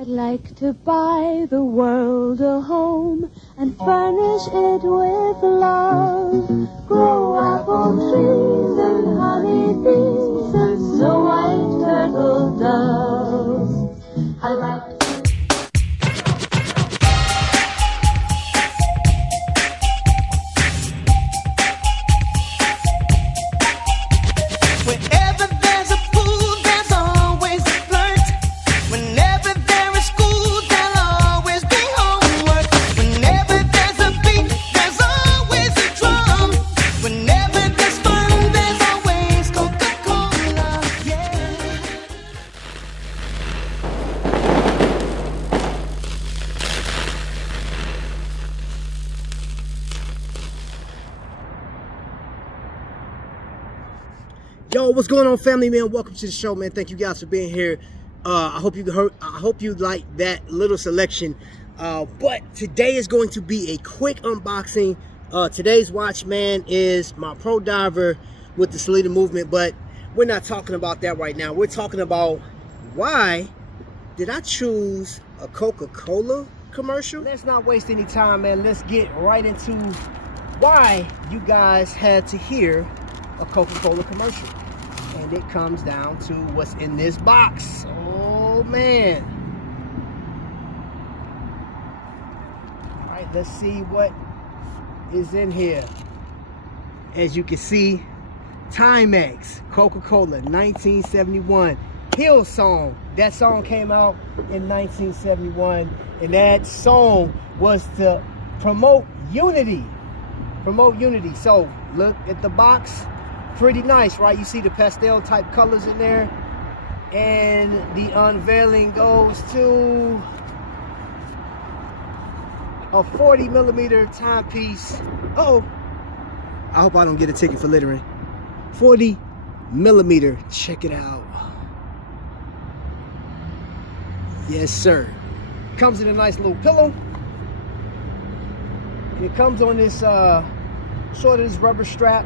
I'd like to buy the world a home and furnish it with love. Grow apple trees and honeybees and snow white turtle doves. I like to Yo, what's going on, family, man? Welcome to the show, man. Thank you guys for being here. I hope you like that little selection. But today is going to be a quick unboxing. Today's watch, man, is my Pro Diver with the Salida movement. But we're not talking about that right now. We're talking about why did I choose a Coca-Cola commercial? Let's not waste any time, man. Let's get right into why you guys had to hear a Coca-Cola commercial. And it comes down to what's in this box. Oh man. All right, let's see what is in here. As you can see, Timex, Coca-Cola, 1971. Hillsong. That song came out in 1971, and that song was to promote unity. So look at the box. Pretty nice, right? You see the pastel type colors in there, and the unveiling goes to a 40mm timepiece. Uh-oh, I hope I don't get a ticket for littering. 40mm, check it out. Yes, sir. Comes in a nice little pillow, and it comes on this sort of this rubber strap.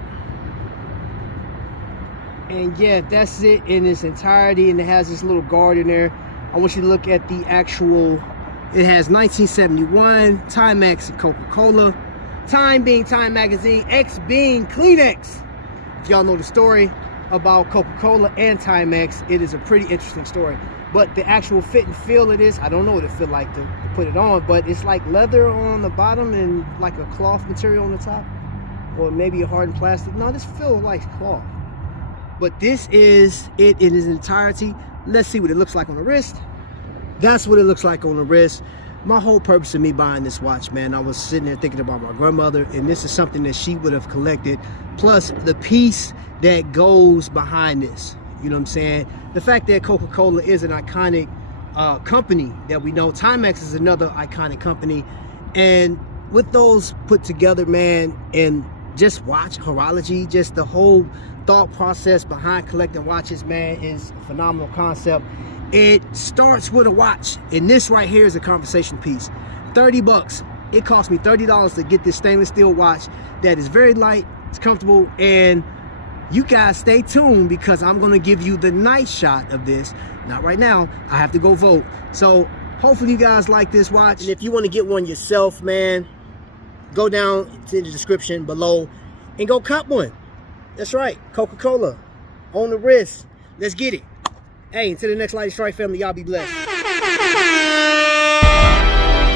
And yeah, that's it in its entirety, and it has this little guard in there. I want you to look at the actual, it has 1971, Timex and Coca-Cola, Time being Time magazine, X being Kleenex. If y'all know the story about Coca-Cola and Timex, it is a pretty interesting story. But the actual fit and feel of this, I don't know what it feel like to put it on, but it's like leather on the bottom and like a cloth material on the top, or maybe a hardened plastic. No, this feels like cloth. But this is it in its entirety. Let's see what it looks like on the wrist. That's what it looks like on the wrist. My whole purpose of me buying this watch, man, I was sitting there thinking about my grandmother, and this is something that she would have collected, plus the piece that goes behind this. You know what I'm saying? The fact that Coca-Cola is an iconic company that we know. Timex is another iconic company. And with those put together, man, and just watch horology, just the whole thought process behind collecting watches, man, is a phenomenal concept. It starts with a watch, and this right here is a conversation piece. 30 bucks. It cost me $30 to get this stainless steel watch that is very light, it's comfortable, and you guys stay tuned because I'm gonna give you the nice shot of this. Not right now, I have to go vote. So hopefully you guys like this watch, and if you want to get one yourself, man, go down to the description below and go cop one. That's right, Coca-Cola on the wrist. Let's get it. Hey, until the next Light Strike family, y'all be blessed.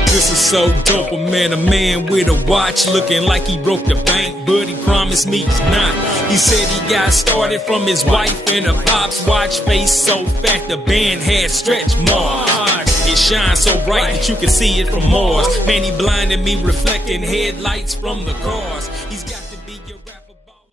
This is so dope, a man with a watch looking like he broke the bank, but he promised me he's not. He said he got started from his wife and a pop's watch, face so fat the band had stretch marks. It shines so bright that you can see it from Mars. Man, he blinded me, reflecting headlights from the cars. He's got the